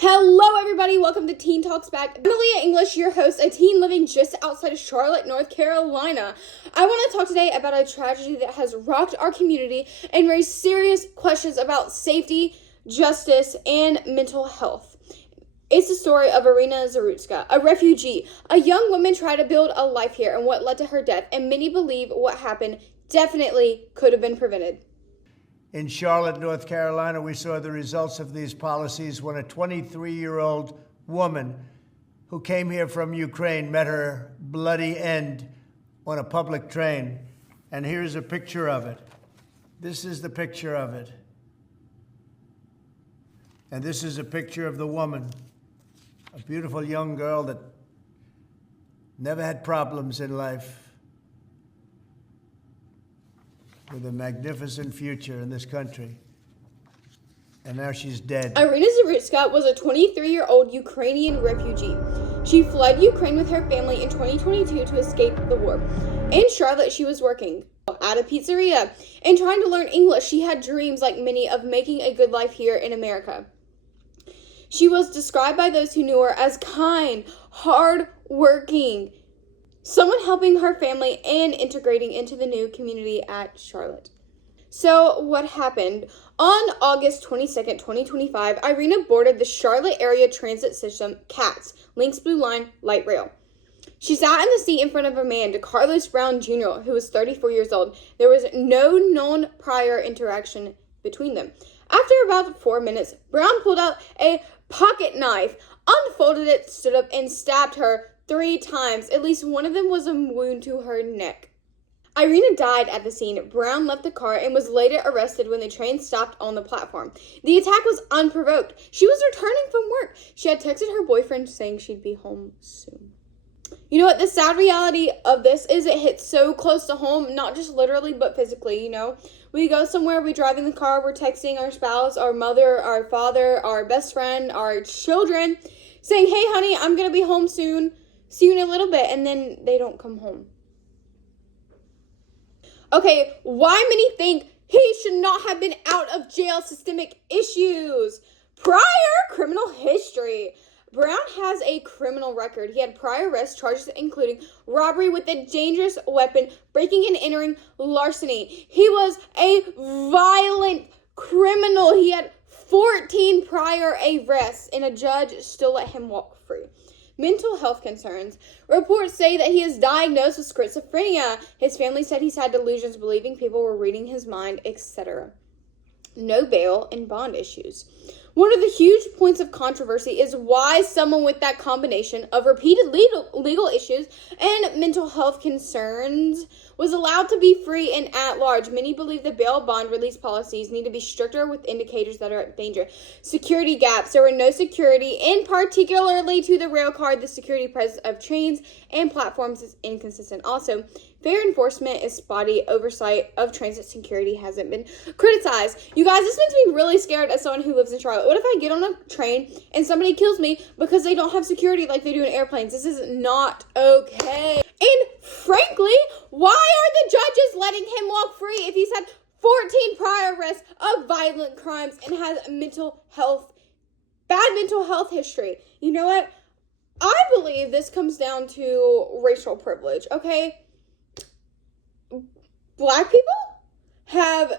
Hello everybody, welcome to Teen Talks Back. I'm Aaliyah English, your host, a teen living just outside of Charlotte, North Carolina. I want to talk today about a tragedy that has rocked our community and raised serious questions about safety, justice, and mental health. It's the story of Iryna, a refugee. A young woman tried to build a life here and what led to her death, and many believe what happened definitely could have been prevented. In Charlotte, North Carolina, we saw the results of these policies when a 23-year-old woman who came here from Ukraine met her bloody end on a public train. And here's a picture of it. This is the picture of it. And this is a picture of the woman, a beautiful young girl that never had problems in life, with a magnificent future in this country. And now she's dead. Iryna was a 23-year-old Ukrainian refugee. She fled Ukraine with her family in 2022 to escape the war. In Charlotte, she was working at a pizzeria and trying to learn English. She had dreams, like many, of making a good life here in America. She was described by those who knew her as kind, hard-working, someone helping her family and integrating into the new community at Charlotte. So what happened? On August 22nd, 2025, Iryna boarded the Charlotte Area Transit System, CATS, Lynx Blue Line Light Rail. She sat in the seat in front of a man, Carlos Brown Jr., who was 34 years old. There was no known prior interaction between them. After about 4 minutes, Brown pulled out a pocket knife, unfolded it, stood up, and stabbed her 3 times. At least one of them was a wound to her neck. Iryna died at the scene. Brown left the car and was later arrested when the train stopped on the platform. The attack was unprovoked. She was returning from work. She had texted her boyfriend saying she'd be home soon. You know what? The sad reality of this is it hits so close to home, not just literally, but physically, you know? We go somewhere, we drive in the car, we're texting our spouse, our mother, our father, our best friend, our children, saying, hey, honey, I'm going to be home soon. See you in a little bit, and then they don't come home. Okay, why many think he should not have been out of jail? Systemic issues. Prior criminal history. Brown has a criminal record. He had prior arrest charges including robbery with a dangerous weapon, breaking and entering, larceny. He was a violent criminal. He had 14 prior arrests, and a judge still let him walk free. Mental health concerns. Reports say that he is diagnosed with schizophrenia. His family said he's had delusions, believing people were reading his mind, etc. No bail and bond issues. One of the huge points of controversy is why someone with that combination of repeated legal issues and mental health concerns was allowed to be free and at large. Many believe the bail bond release policies need to be stricter with indicators that are at danger. Security gaps. There were no security, and particularly to the rail car, the security presence of trains and platforms is inconsistent. Also, fair enforcement is spotty. Oversight of transit security hasn't been criticized. You guys, this makes me really scared as someone who lives in Charlotte. What if I get on a train and somebody kills me because they don't have security like they do in airplanes? This is not okay. And frankly, why are the judges letting him walk free if he's had 14 prior arrests of violent crimes and has bad mental health history? You know what? I believe this comes down to racial privilege, okay? Black people have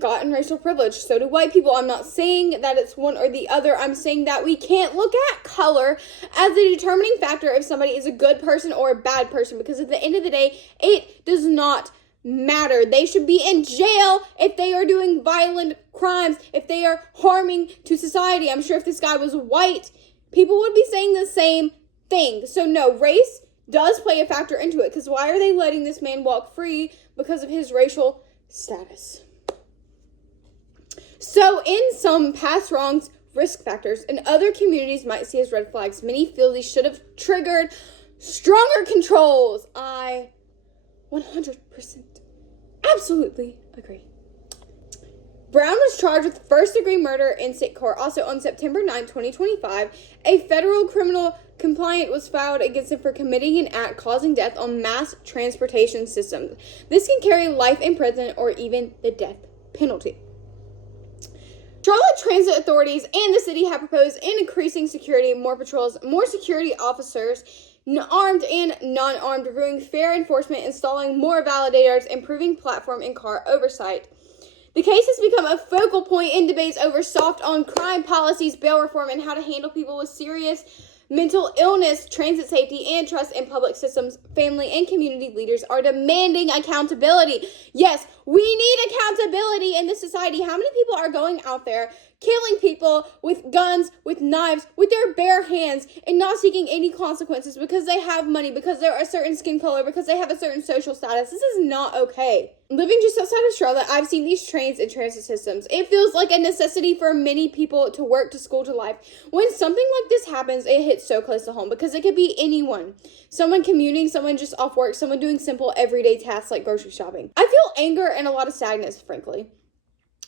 gotten racial privilege. So do white people. I'm not saying that it's one or the other. I'm saying that we can't look at color as a determining factor if somebody is a good person or a bad person, because at the end of the day, it does not matter. They should be in jail if they are doing violent crimes, if they are harming to society. I'm sure if this guy was white, people would be saying the same thing. So no, race does play a factor into it, because why are they letting this man walk free? Because of his racial status. So in some past wrongs, risk factors, and other communities might see as red flags, many feel these should have triggered stronger controls. I 100% absolutely agree. Brown was charged with first-degree murder in state court. Also, on September 9, 2025, a federal criminal complaint was filed against him for committing an act causing death on mass transportation systems. This can carry life in prison or even the death penalty. Charlotte Transit authorities and the city have proposed increasing security, more patrols, more security officers, armed and non-armed, reviewing fair enforcement, installing more validators, improving platform and car oversight. The case has become a focal point in debates over soft on crime policies, bail reform, and how to handle people with serious mental illness. Transit safety and trust in public systems. Family and community leaders are demanding accountability. Yes, we need accountability in this society. How many people are going out there killing people with guns, with knives, with their bare hands, and not seeking any consequences because they have money, because they're a certain skin color, because they have a certain social status? This is not okay. Living just outside of Charlotte, I've seen these trains and transit systems. It feels like a necessity for many people to work, to school, to life. When something like this happens, it hits so close to home because it could be anyone. Someone commuting, someone just off work, someone doing simple everyday tasks like grocery shopping. I feel anger and a lot of sadness, frankly.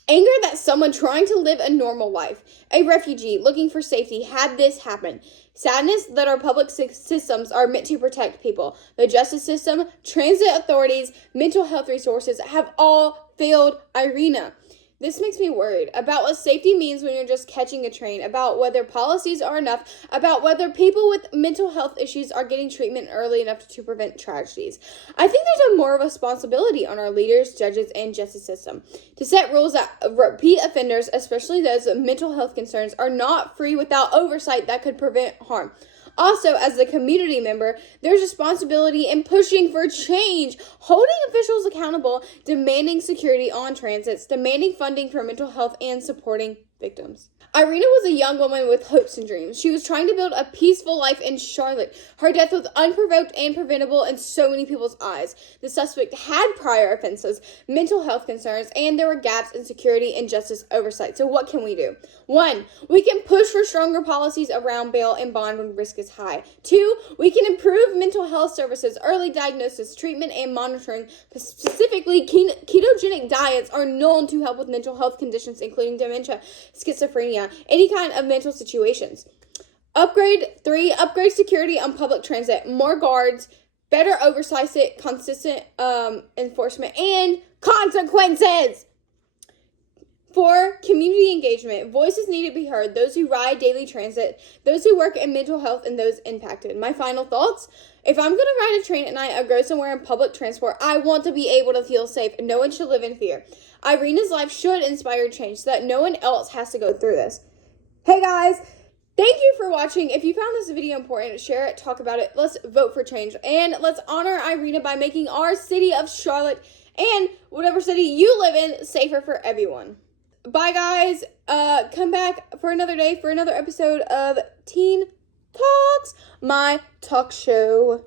Anger that someone trying to live a normal life, a refugee looking for safety, had this happen. Sadness that our public systems are meant to protect people. The justice system, transit authorities, mental health resources have all failed Iryna. This makes me worried about what safety means when you're just catching a train, about whether policies are enough, about whether people with mental health issues are getting treatment early enough to prevent tragedies. I think there's a more responsibility on our leaders, judges, and justice system to set rules that repeat offenders, especially those with mental health concerns, are not free without oversight that could prevent harm. Also, as a community member, there's responsibility in pushing for change, holding officials accountable, demanding security on transits, demanding funding for mental health, and supporting victims. Iryna was a young woman with hopes and dreams. She was trying to build a peaceful life in Charlotte. Her death was unprovoked and preventable in so many people's eyes. The suspect had prior offenses, mental health concerns, and there were gaps in security and justice oversight. So what can we do? 1, we can push for stronger policies around bail and bond when risk is high. 2, we can improve mental health services, early diagnosis, treatment, and monitoring. Specifically, ketogenic diets are known to help with mental health conditions, including dementia, schizophrenia, any kind of mental situations. 3, upgrade security on public transit, more guards, better oversight, consistent enforcement, and consequences. 4, community engagement. Voices need to be heard. Those who ride daily transit, those who work in mental health, and those impacted. My final thoughts: if I'm going to ride a train at night or go somewhere in public transport, I want to be able to feel safe. No one should live in fear. Iryna's life should inspire change so that no one else has to go through this. Hey guys, thank you for watching. If you found this video important, share it, talk about it. Let's vote for change. And let's honor Iryna by making our city of Charlotte and whatever city you live in safer for everyone. Bye guys. Come back for another day for another episode of Teen Talks, my talk show.